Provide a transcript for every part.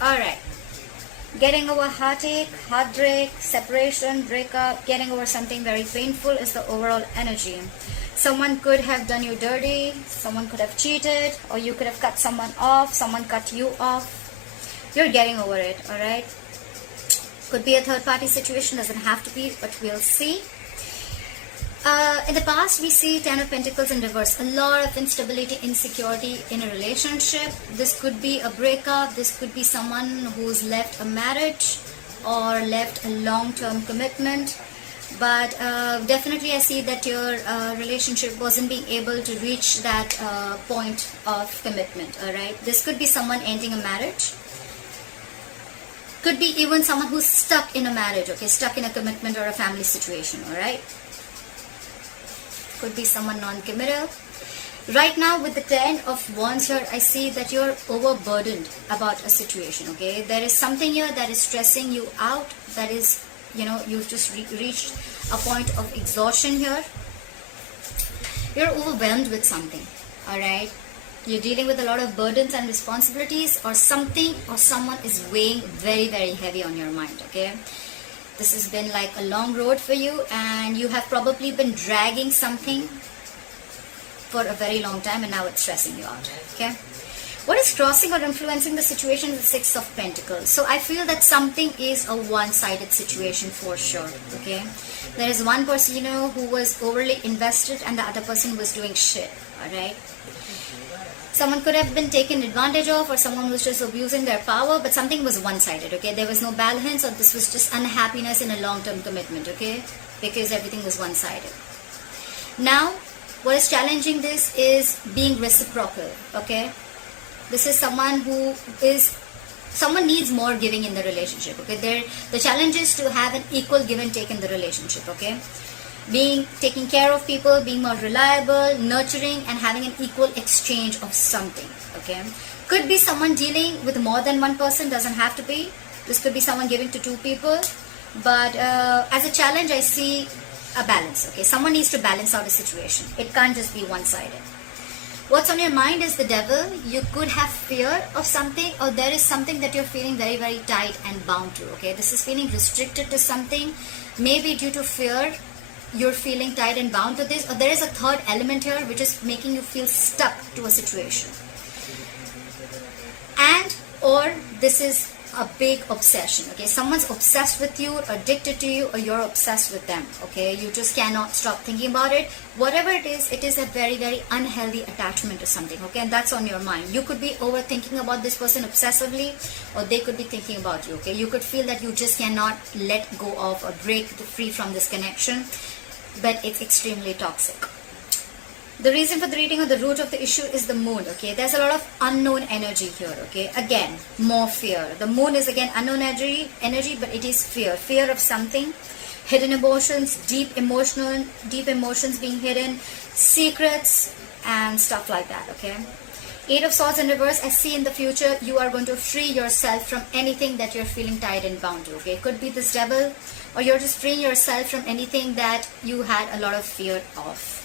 Alright. Getting over heartache, heartbreak, separation, breakup, getting over something very painful is the overall energy. Someone could have done you dirty, someone could have cheated, or you could have cut someone off, someone cut you off. You're getting over it, alright? Could be a third party situation, doesn't have to be, but we'll see. In the past, we see Ten of Pentacles in reverse. A lot of instability, insecurity in a relationship. This could be a breakup. This could be someone who's left a marriage or left a long-term commitment. But definitely I see that your relationship wasn't being able to reach that point of commitment. Alright, this could be someone ending a marriage. Could be even someone who's stuck in a marriage, okay, stuck in a commitment or a family situation. Alright, could be someone non-committal. Right now with the 10 of Wands here, I see that you're overburdened about a situation, okay? There is something here that is stressing you out, that is, you know, you've just reached a point of exhaustion here. You're overwhelmed with something, alright? You're dealing with a lot of burdens and responsibilities, or something or someone is weighing very, very heavy on your mind, okay? This has been like a long road for you, and you have probably been dragging something for a very long time, and now it's stressing you out, okay? What is crossing or influencing the situation is the Six of Pentacles. So I feel that something is a one-sided situation for sure, okay? There is one person, you know, who was overly invested and the other person was doing shit, alright? Someone could have been taken advantage of, or someone was just abusing their power, but something was one-sided, okay? There was no balance, or this was just unhappiness in a long-term commitment, okay? Because everything was one-sided. Now, what is challenging this is being reciprocal, okay? This is someone who is, someone needs more giving in the relationship, okay? The challenge is to have an equal give and take in the relationship, okay? Taking care of people, being more reliable, nurturing, and having an equal exchange of something, okay? Could be someone dealing with more than one person, doesn't have to be. This could be someone giving to two people, but as a challenge, I see a balance, okay? Someone needs to balance out a situation. It can't just be one-sided. What's on your mind is the Devil. You could have fear of something, or there is something that you're feeling very, very tight and bound to, okay? This is feeling restricted to something, maybe due to fear. You're feeling tied and bound to this, or there is a third element here which is making you feel stuck to a situation. And or this is a big obsession, okay? Someone's obsessed with you, addicted to you, or you're obsessed with them, okay? You just cannot stop thinking about it. Whatever it is a very, very unhealthy attachment to something, okay? And that's on your mind. You could be overthinking about this person obsessively, or they could be thinking about you, okay? You could feel that you just cannot let go of or break free from this connection, but it's extremely toxic. The reason for the reading, or the root of the issue, is the moon, okay? There's a lot of unknown energy here, okay? Again, more fear. The moon is again unknown energy, but it is fear. Fear of something, hidden emotions, deep emotions being hidden, secrets, and stuff like that, okay? Eight of Swords in reverse. I see in the future you are going to free yourself from anything that you're feeling tied and bound to, okay? It could be this Devil, or you're just freeing yourself from anything that you had a lot of fear of.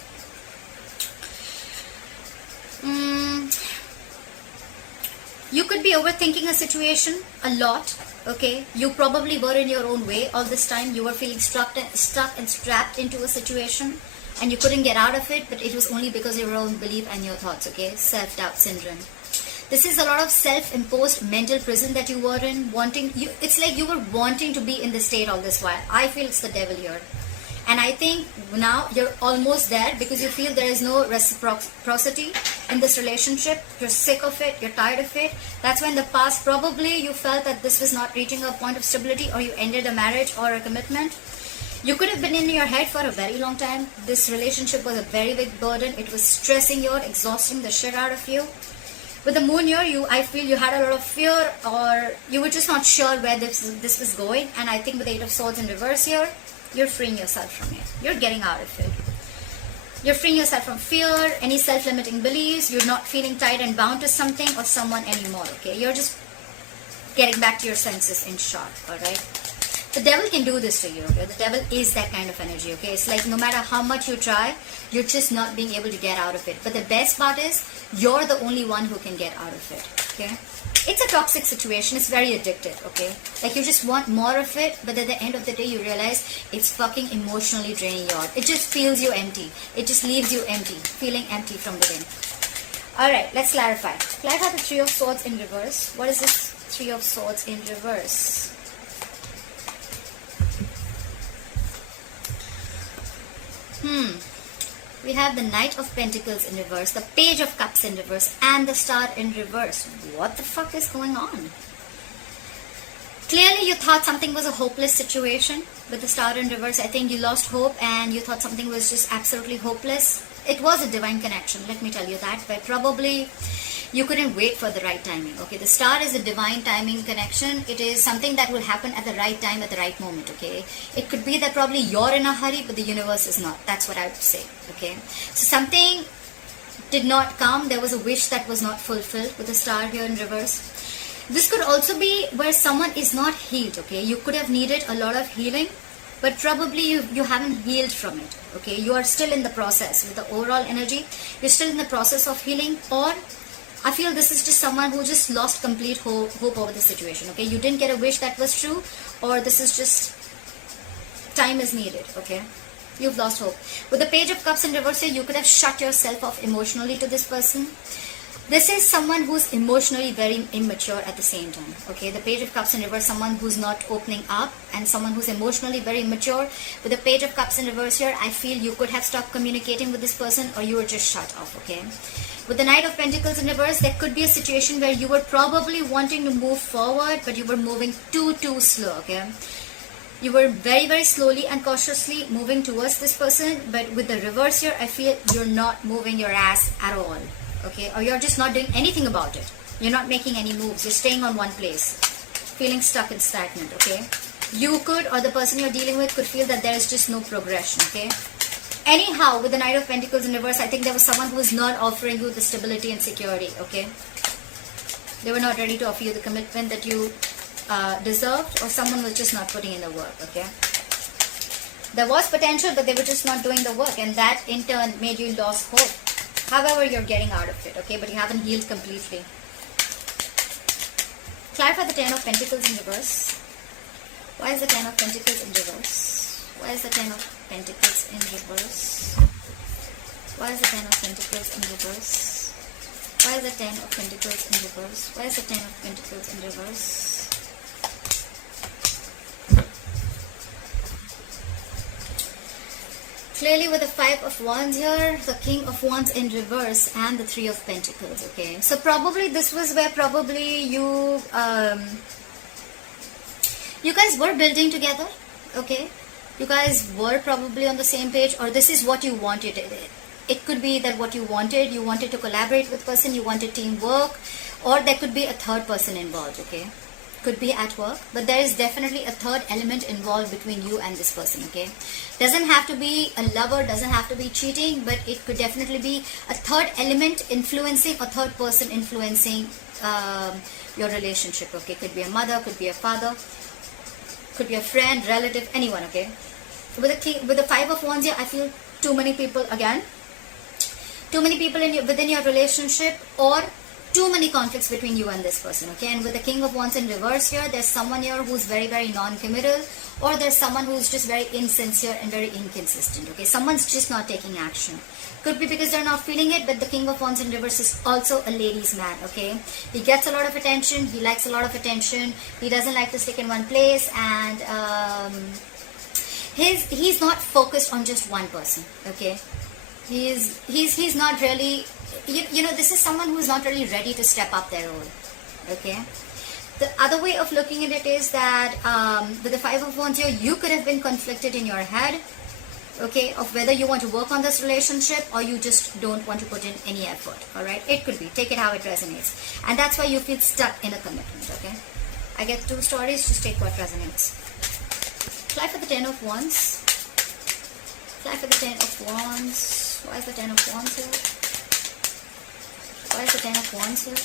You could be overthinking a situation a lot, okay? You probably were in your own way all this time. You were feeling stuck and strapped into a situation, and you couldn't get out of it, but it was only because of your own belief and your thoughts, okay? Self-doubt syndrome. This is a lot of self-imposed mental prison that you were in, it's like you were wanting to be in this state all this while. I feel it's the Devil here. And I think now you're almost there, because you feel there is no reciprocity in this relationship. You're sick of it, you're tired of it. That's why in the past probably you felt that this was not reaching a point of stability, or you ended a marriage or a commitment. You could have been in your head for a very long time. This relationship was a very big burden. It was stressing you out, exhausting the shit out of you. With the moon here, I feel you had a lot of fear, or you were just not sure where this was going. And I think with the Eight of Swords in reverse here, you're freeing yourself from it. You're getting out of it. You're freeing yourself from fear, any self-limiting beliefs. You're not feeling tied and bound to something or someone anymore, okay? You're just getting back to your senses in short, alright? The Devil can do this to you, okay? The Devil is that kind of energy, okay? It's like no matter how much you try, you're just not being able to get out of it. But the best part is, you're the only one who can get out of it, okay? it's a toxic situation. It's very addictive, okay? Like you just want more of it, but at the end of the day you realize it's fucking emotionally draining you out. It just feels you empty. It just leaves you empty, feeling empty from within. Alright, let's clarify. Clarify the Three of Swords in reverse. What is this Three of Swords in reverse? We have the Knight of Pentacles in reverse, the Page of Cups in reverse, and the Star in reverse. What the fuck is going on? Clearly you thought something was a hopeless situation. With the Star in reverse, I think you lost hope and you thought something was just absolutely hopeless. It was a divine connection, let me tell you that, but probably you couldn't wait for the right timing. Okay, the Star is a divine timing connection. It is something that will happen at the right time, at the right moment. Okay, it could be that probably you're in a hurry, but the universe is not. That's what I would say. Okay, so something did not come. There was a wish that was not fulfilled with the Star here in reverse. This could also be where someone is not healed. Okay, you could have needed a lot of healing, but probably you haven't healed from it. Okay, you are still in the process. With the overall energy, you're still in the process of healing, or I feel this is just someone who just lost complete hope over the situation. Okay, you didn't get a wish that was true, or this is just time is needed. Okay, you've lost hope. With the Page of Cups in reverse here, you could have shut yourself off emotionally to this person. This is someone who's emotionally very immature at the same time. Okay, the Page of Cups in reverse, someone who's not opening up, and someone who's emotionally very immature. With the Page of Cups in reverse here, I feel you could have stopped communicating with this person, or you were just shut off. Okay, with the Knight of Pentacles in reverse, there could be a situation where you were probably wanting to move forward, but you were moving too slow. Okay, you were very slowly and cautiously moving towards this person, but with the reverse here, I feel you're not moving your ass at all. Okay, or you're just not doing anything about it. You're not making any moves. You're staying on one place, feeling stuck and stagnant. Okay, you could, or the person you're dealing with could feel that there is just no progression. Okay, anyhow, with the Knight of Pentacles in reverse, I think there was someone who was not offering you the stability and security. Okay, they were not ready to offer you the commitment that you deserved, or someone was just not putting in the work. Okay, there was potential, but they were just not doing the work, and that in turn made you lose hope. However, you're getting out of it, okay, but you haven't healed completely. Clarify the Ten of Pentacles in reverse. Why is the Ten of Pentacles in reverse? Why is the Ten of Pentacles in reverse? Why is the Ten of Pentacles in reverse? Why is the Ten of Pentacles in reverse? Why is the Ten of Pentacles in reverse? Clearly with the Five of Wands here, the King of Wands in reverse, and the Three of Pentacles. Okay, so probably this was where probably you guys were building together. Okay, you guys were probably on the same page, or this is what you wanted. It could be that what you wanted to collaborate with person, you wanted teamwork, or there could be a third person involved. Okay, could be at work, but there is definitely a third element involved between you and this person. Okay, doesn't have to be a lover, doesn't have to be cheating, but it could definitely be a third element influencing, a third person influencing your relationship. Okay, could be a mother, could be a father, could be a friend, relative, anyone. Okay, with the Five of Wands here, I feel too many people within your relationship, or too many conflicts between you and this person. Okay, and with the King of Wands in reverse here, there's someone here who's very non-committal, or there's someone who's just very insincere and very inconsistent. Okay, someone's just not taking action. Could be because they're not feeling it, but the King of Wands in reverse is also a ladies' man. Okay, he gets a lot of attention, he likes a lot of attention, he doesn't like to stick in one place, and he's not focused on just one person. Okay, he's not really, you know, this is someone who's not really ready to step up their role. Okay, the other way of looking at it is that with the Five of Wands here, you could have been conflicted in your head, okay, of whether you want to work on this relationship or you just don't want to put in any effort. All right, it could be, take it how it resonates, and that's why you feel stuck in a commitment. Okay, I get two stories, just take what resonates. Fly for the Ten of Wands. Fly for the Ten of Wands. Why is the Ten of Wands here? Why is the Ten of Wands here?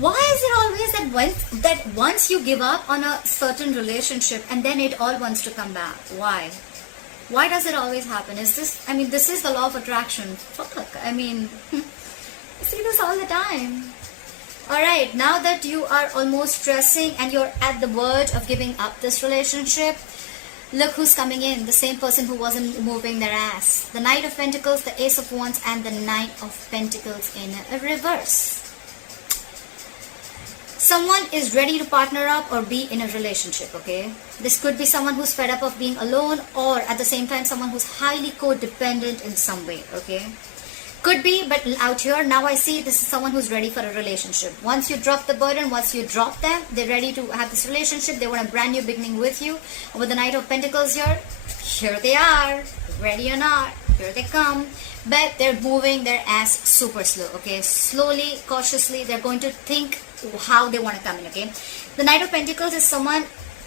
Why is it always that once you give up on a certain relationship and then it all wants to come back? Why? Why does it always happen? Is this, I mean, this is the law of attraction. Fuck, I mean, I see this all the time. Alright, now that you are almost stressing and you're at the verge of giving up this relationship, look who's coming in. The same person who wasn't moving their ass. The Knight of Pentacles, the Ace of Wands, and the Knight of Pentacles in a reverse. Someone is ready to partner up or be in a relationship, okay? This could be someone who's fed up of being alone, or at the same time someone who's highly codependent in some way, okay? Could be, but out here, now I see this is someone who's ready for a relationship. Once you drop the burden, once you drop them, they're ready to have this relationship. They want a brand new beginning with you. With the Knight of Pentacles here they are, ready or not, here they come. But they're moving their ass super slow, okay? Slowly, cautiously, they're going to think how they want to come in, okay? The Knight of Pentacles is someone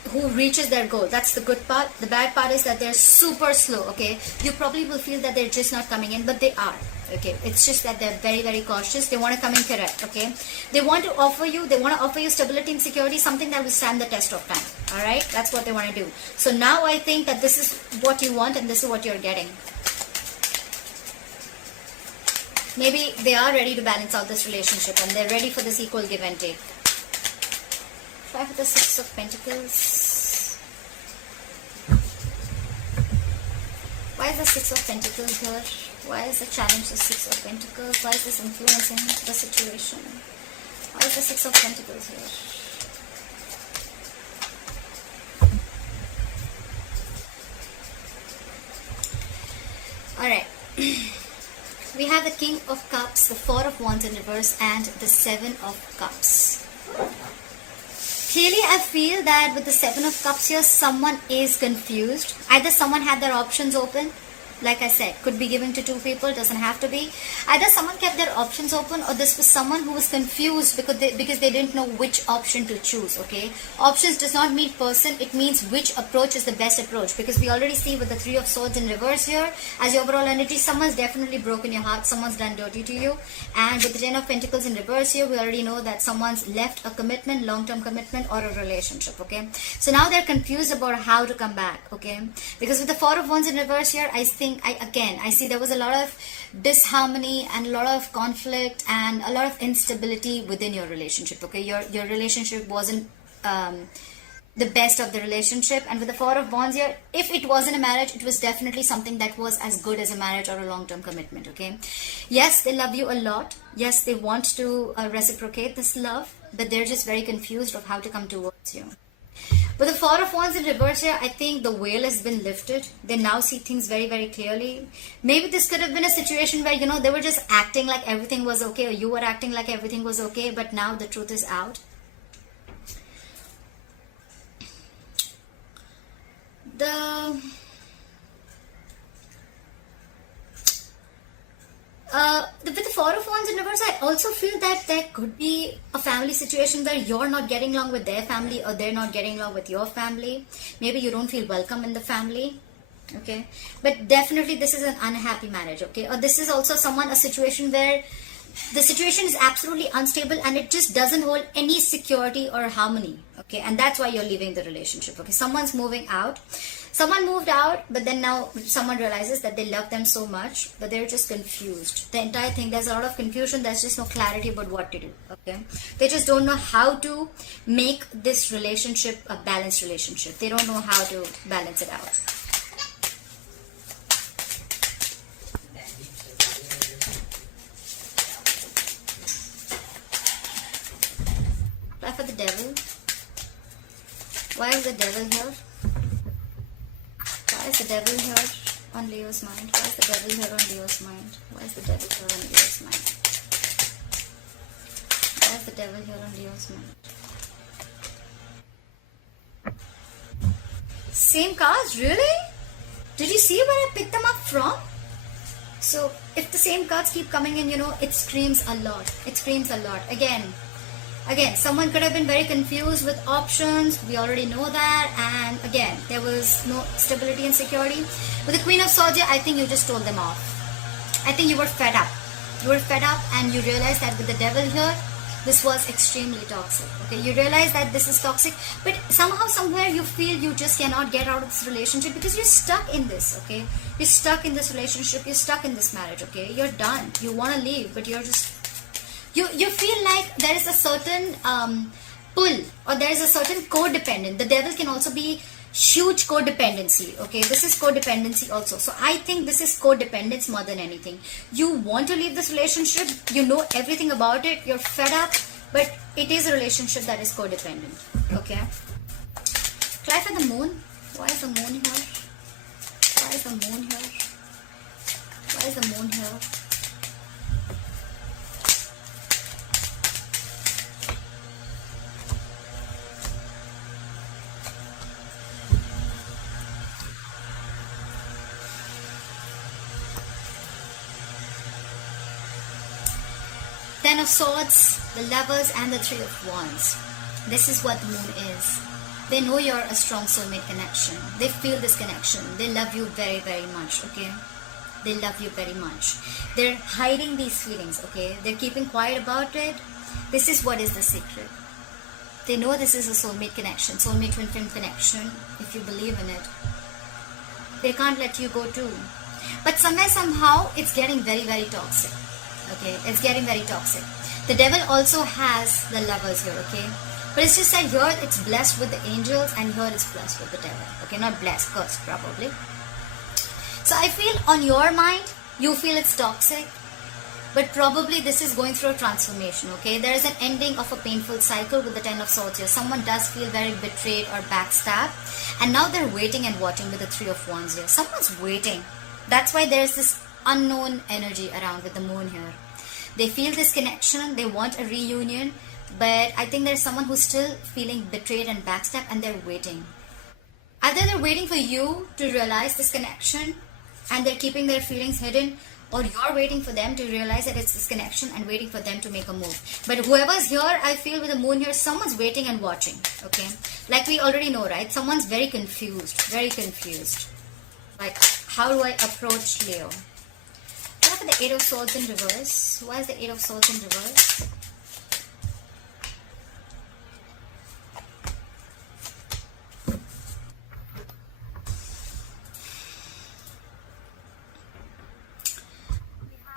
who reaches their goal. That's the good part. The bad part is that they're super slow, okay? You probably will feel that they're just not coming in, but they are, okay? It's just that they're very, very cautious. They want to come in correct, okay? They want to offer you stability and security, something that will stand the test of time, all right? That's what they want to do. So now I think that this is what you want and this is what you're getting. Maybe they are ready to balance out this relationship and they're ready for this equal give and take. Try for the Six of Pentacles. Why is the Six of Pentacles here? Why is the challenge the Six of Pentacles? Why is this influencing the situation? Why is the Six of Pentacles here? Alright. We have the King of Cups, the Four of Wands in reverse, and the Seven of Cups. Clearly, I feel that with the Seven of Cups here, someone is confused. Either someone had their options open, like I said, could be giving to two people, doesn't have to be. Either someone kept their options open, or this was someone who was confused because they didn't know which option to choose, okay? Options does not mean person, it means which approach is the best approach, because we already see with the Three of Swords in reverse here, as your overall energy, someone's definitely broken your heart, someone's done dirty to you. And with the Ten of Pentacles in reverse here, we already know that someone's left a commitment, long-term commitment, or a relationship, okay? So now they're confused about how to come back, okay? Because with the Four of Wands in reverse here, I see there was a lot of disharmony and a lot of conflict and a lot of instability within your relationship, okay? Your relationship wasn't the best of the relationship. And with the Four of Wands here, if it wasn't a marriage, it was definitely something that was as good as a marriage or a long-term commitment, okay? Yes, they love you a lot. Yes, they want to reciprocate this love, but they're just very confused of how to come towards you. With the Four of Wands in reverse here, I think the veil has been lifted. They now see things very, very clearly. Maybe this could have been a situation where, you know, they were just acting like everything was okay, or you were acting like everything was okay, but now the truth is out. With the Four of Wands in reverse, I also feel that there could be a family situation where you're not getting along with their family, or they're not getting along with your family. Maybe you don't feel welcome in the family, okay? But definitely this is an unhappy marriage, okay? Or this is also a situation where the situation is absolutely unstable and it just doesn't hold any security or harmony, okay? And that's why you're leaving the relationship, okay? Someone's moving out. Someone moved out, but then now someone realizes that they love them so much, but they're just confused. The entire thing, there's a lot of confusion. There's just no clarity about what to do, okay? They just don't know how to make this relationship a balanced relationship. They don't know how to balance it out. Apply for the Devil. Why is the Devil here? Why is the Devil here on Leo's mind? Why is the Devil here on Leo's mind? Why is the Devil here on Leo's mind? Why is the Devil here on Leo's mind? Same cards, really? Did you see where I picked them up from? So if the same cards keep coming in, you know, it screams a lot. It screams a lot. Again, someone could have been very confused with options. We already know that. And again, there was no stability and security. With the Queen of Swords, I think you just told them off. I think you were fed up. You were fed up and you realized that with the Devil here, this was extremely toxic. Okay, you realize that this is toxic, but somehow, somewhere, you feel you just cannot get out of this relationship because you're stuck in this. Okay, you're stuck in this relationship, you're stuck in this marriage. Okay, you're done, you want to leave, but you're just, you feel like there is a certain pull, or there is a certain codependent. The devil can also be huge codependency. Okay, this is codependency also. So I think this is codependence more than anything. You want to leave this relationship, you know everything about it, you're fed up, but it is a relationship that is codependent. Okay, try for the moon. Why is the moon here? Why is the moon here? Why is the moon here? 10 of Swords, the Lovers, and the Three of Wands. This is what the moon is. They know you're a strong soulmate connection. They feel this connection. They love you very, very much, okay? They love you very much. They're hiding these feelings, okay? They're keeping quiet about it. This is what is the secret. They know this is a soulmate connection, soulmate twin flame connection, if you believe in it. They can't let you go too. But somewhere, somehow, it's getting very, very toxic. Okay, it's getting very toxic. The devil also has the Lovers here, okay? But it's just that here it's blessed with the angels and here it's blessed with the devil. Okay, not blessed, cursed probably. So I feel on your mind, you feel it's toxic. But probably this is going through a transformation, okay? There is an ending of a painful cycle with the 10 of Swords here. Someone does feel very betrayed or backstabbed. And now they're waiting and watching with the 3 of Wands here. Someone's waiting. That's why there's this unknown energy around with the moon here. They feel this connection, they want a reunion, but I think there's someone who's still feeling betrayed and backstabbed and they're waiting. Either they're waiting for you to realize this connection and they're keeping their feelings hidden, or you're waiting for them to realize that it's this connection and waiting for them to make a move. But whoever's here, I feel with the moon here, someone's waiting and watching, okay? Like we already know, right? Someone's very confused, very confused. Like, how do I approach Leo? What about the 8 of Swords in reverse? Why is the 8 of Swords in reverse?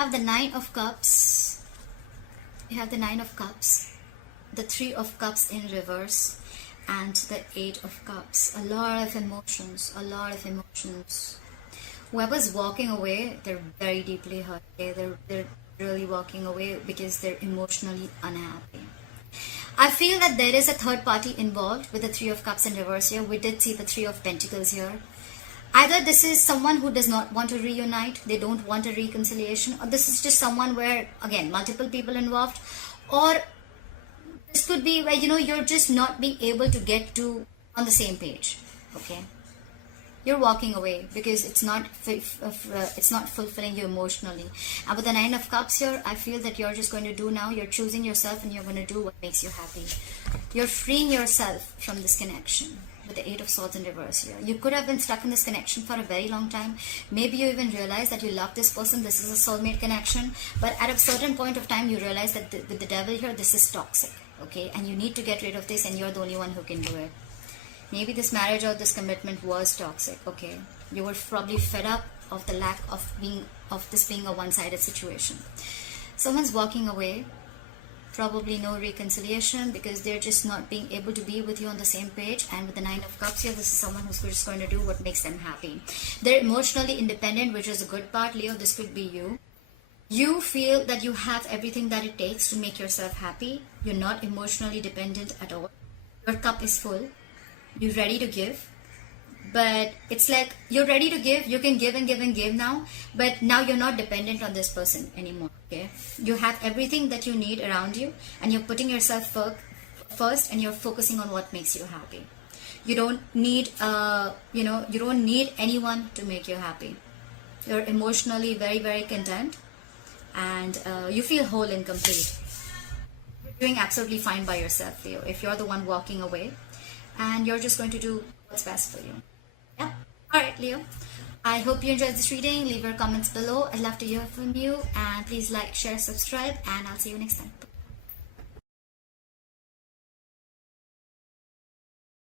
We have the 9 of Cups. We have the 9 of Cups. The 3 of Cups in reverse. And the 8 of Cups. A lot of emotions. A lot of emotions. Whoever's walking away, they're very deeply hurt. Okay? They're really walking away because they're emotionally unhappy. I feel that there is a third party involved with the 3 of Cups in reverse here. We did see the 3 of Pentacles here. Either this is someone who does not want to reunite, they don't want a reconciliation, or this is just someone where, again, multiple people involved, or this could be where, you know, you're just not being able to get to on the same page, okay? You're walking away because it's not fulfilling you emotionally. And with the 9 of Cups here, I feel that you're just going to do now, you're choosing yourself and you're going to do what makes you happy. You're freeing yourself from this connection. With the 8 of Swords in reverse here. You could have been stuck in this connection for a very long time. Maybe you even realize that you love this person, this is a soulmate connection, but at a certain point of time you realize that with the devil here, this is toxic, okay? And you need to get rid of this and you're the only one who can do it. Maybe this marriage or this commitment was toxic, okay? You were probably fed up of the lack of this being a one-sided situation. Someone's walking away. Probably no reconciliation because they're just not being able to be with you on the same page. And with the 9 of Cups here, this is someone who's just going to do what makes them happy. They're emotionally independent, which is a good part. Leo, this could be you. You feel that you have everything that it takes to make yourself happy. You're not emotionally dependent at all. Your cup is full. You're ready to give. But it's like you're ready to give, you can give and give and give now, but now you're not dependent on this person anymore, okay? You have everything that you need around you and you're putting yourself first and you're focusing on what makes you happy. You don't need, you don't need anyone to make you happy. You're emotionally very, very content and you feel whole and complete. You're doing absolutely fine by yourself, Leo, if you're the one walking away and you're just going to do what's best for you. Yeah. Alright, Leo. I hope you enjoyed this reading. Leave your comments below. I'd love to hear from you. And please like, share, subscribe. And I'll see you next time.